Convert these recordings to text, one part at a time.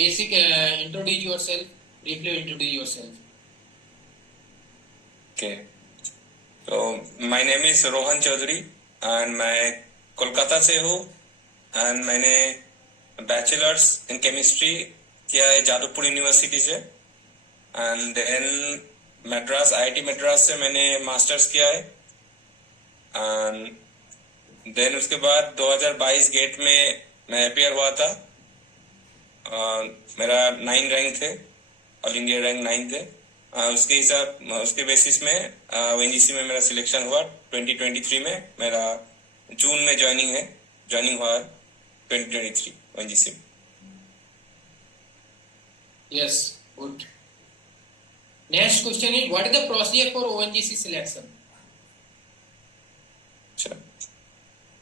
basic introduce yourself, briefly introduce yourself. Okay. So my name is Rohan Chaudhary and मैं कोलकाता से हूँ and मैंने bachelors in chemistry किया है जादवपुर यूनिवर्सिटी से and then Madras IIT Madras से मैंने मास्टर्स किया है and then उसके बाद 2022 गेट में मैं अपीयर हुआ था। मेरा 9 रैंक थे, ऑल इंडिया रैंक 9 थे। उसके हिसाब उसके बेसिस में ओएनजीसी में मेरा सिलेक्शन हुआ। 2023 में मेरा जून में ज्वाइनिंग हुआ 2023 ओएनजीसी में। Yes, good. Next question is, what is the procedure for ONGC selection?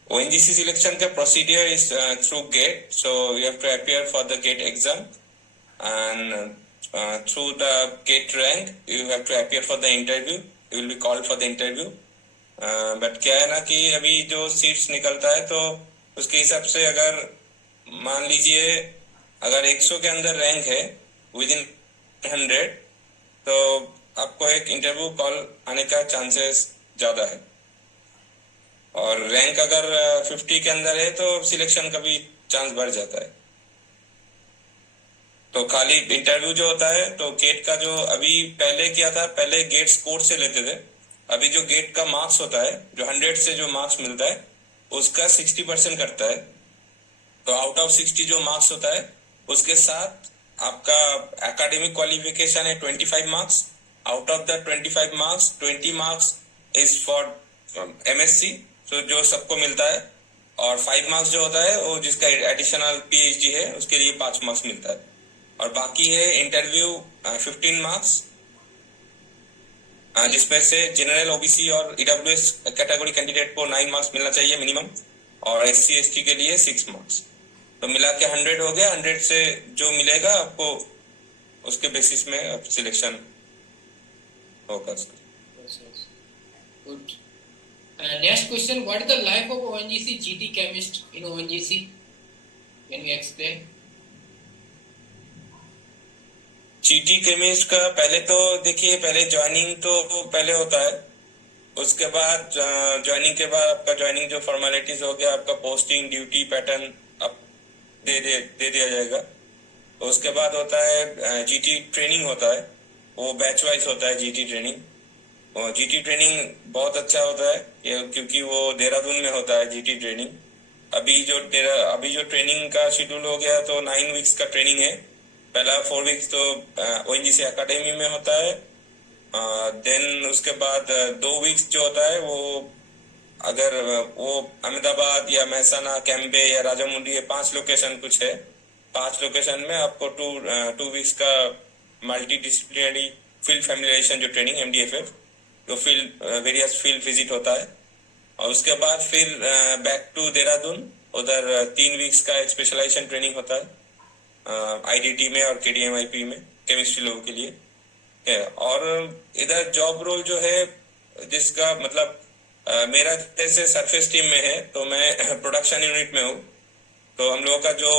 ONGC selection का procedure is through GATE, so you have to appear for the GATE exam and through the GATE rank you have to appear for the interview. You will be called for the interview. But क्या है ना कि अभी जो seats निकलता है तो उसके हिसाब से अगर मान लीजिए अगर 100 के अंदर रैंक है विदिन 100 तो आपको एक इंटरव्यू कॉल आने का चांसेस ज्यादा है और रैंक अगर 50 के अंदर है तो सिलेक्शन का भी चांस बढ़ जाता है। तो खाली इंटरव्यू जो होता है तो गेट का जो अभी पहले किया था, पहले गेट स्कोर से लेते थे। अभी जो गेट का मार्क्स होता है, जो 100 से जो मार्क्स मिलता है उसका 60% करता है। तो आउट ऑफ 60 जो मार्क्स होता है उसके साथ आपका एकेडमिक क्वालिफिकेशन है 25 marks. Out of the 25 marks 20 marks is for MSc, तो जो सबको मिलता है, और 5 मार्क्स जो होता है वो जिसका एडिशनल पीएचडी है उसके लिए 5 मार्क्स मिलता है। और बाकी है इंटरव्यू 15 मार्क्स, जिसमें से जनरल ओबीसी और ईडब्ल्यूएस कैटेगरी कैंडिडेट को 9 मार्क्स मिलना चाहिए मिनिमम, और एससी एसटी के लिए 6 मार्क्स। तो मिला के 100 हो गया। 100 से जो मिलेगा आपको उसके बेसिस में अब सिलेक्शन होगा। Good. Next question, what is the life of ONGC GT chemist in ONGC? Can you explain? GT chemist का पहले तो देखिए, पहले ज्वाइनिंग तो पहले होता है, उसके बाद ज्वाइनिंग के बाद आपका ज्वाइनिंग जो फॉर्मेलिटीज हो गया, आपका पोस्टिंग ड्यूटी पैटर्न आप दे दिया जाएगा। तो उसके बाद होता है जीटी ट्रेनिंग होता है, वो बैच वाइज होता है जीटी ट्रेनिंग। और जीटी ट्रेनिंग बहुत अच्छा होता है क्योंकि वो देहरादून में होता है जीटी ट्रेनिंग। अभी जो ट्रेनिंग का शेड्यूल हो गया तो 9 वीक्स का ट्रेनिंग है। पहला 4 वीक्स तो ओएनजीसी एकेडमी में होता है, देन उसके बाद 2 वीक्स जो होता है वो अगर वो अहमदाबाद या महसाना, कैम्बे या राजामुंडी, ये 5 लोकेशन कुछ है। 5 लोकेशन में आपको 2 वीक्स का मल्टी डिसिप्लिनरी फील्ड फैमिलियराइजेशन जो ट्रेनिंग MDFF, जो फील्ड वेरियस फील्ड विजिट होता है। और उसके बाद फिर बैक टू देहरादून, उधर 3 वीक्स का एक स्पेशलाइजेशन ट्रेनिंग होता है आईडीटी में और KDMIP में केमिस्ट्री लोगों के लिए। और इधर जॉब रोल जो है जिसका मतलब मेरा जैसे सरफेस टीम में है तो मैं प्रोडक्शन यूनिट में हूँ। तो हम लोगों का जो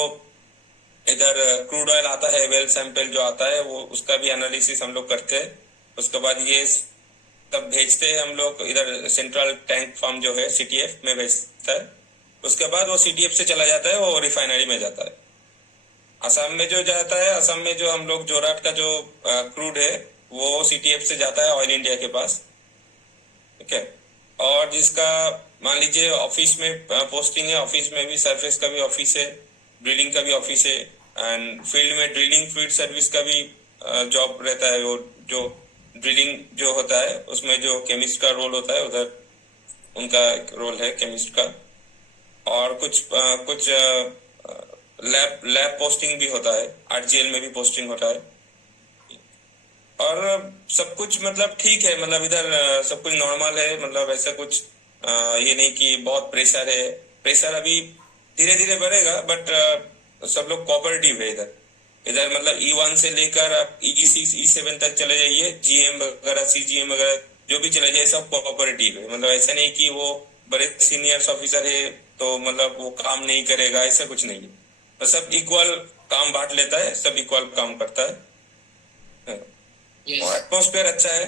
इधर क्रूड ऑयल आता है, वेल सैंपल जो आता है, वो उसका भी एनालिसिस हम लोग करते हैं। उसके बाद ये तब भेजते हैं हम लोग इधर सेंट्रल टैंक फार्म जो है CTF में भेजता है। उसके बाद वो CTF से चला जाता है, वो रिफाइनरी में जाता है। असम में जो जाता है, असम में जो हम लोग जोरहाट का जो क्रूड है वो CTF से जाता है ऑयल इंडिया के पास, ठीक है। और जिसका मान लीजिए ऑफिस में पोस्टिंग है, ऑफिस में भी सरफेस का भी ऑफिस है, ड्रिलिंग का भी ऑफिस है, एंड फील्ड में ड्रिलिंग फील्ड सर्विस का भी जॉब रहता है। वो जो ड्रिलिंग जो होता है उसमें जो केमिस्ट का रोल होता है, उधर उनका एक रोल है केमिस्ट का। और कुछ लैब पोस्टिंग भी होता है, RGL में भी पोस्टिंग होता है। और सब कुछ मतलब ठीक है, मतलब इधर सब कुछ नॉर्मल है, मतलब ऐसा कुछ ये नहीं कि बहुत प्रेशर है। प्रेशर अभी धीरे धीरे बढ़ेगा, बट सब लोग कोऑपरेटिव है इधर मतलब E1 से लेकर आप EG6 E7 तक चले जाइए, GM वगैरह CGM वगैरह जो भी चले जाए, सब कोऑपरेटिव है। मतलब ऐसा नहीं कि वो बड़े सीनियर ऑफिसर है तो मतलब वो काम नहीं करेगा, ऐसा कुछ नहीं है। तो सब इक्वल काम बांट लेता है, सब इक्वल काम करता है। Yes. और एटमोस्फेयर अच्छा है,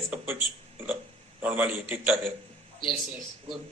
सब कुछ मतलब नॉर्मली ठीक ठाक है। Yes. Good.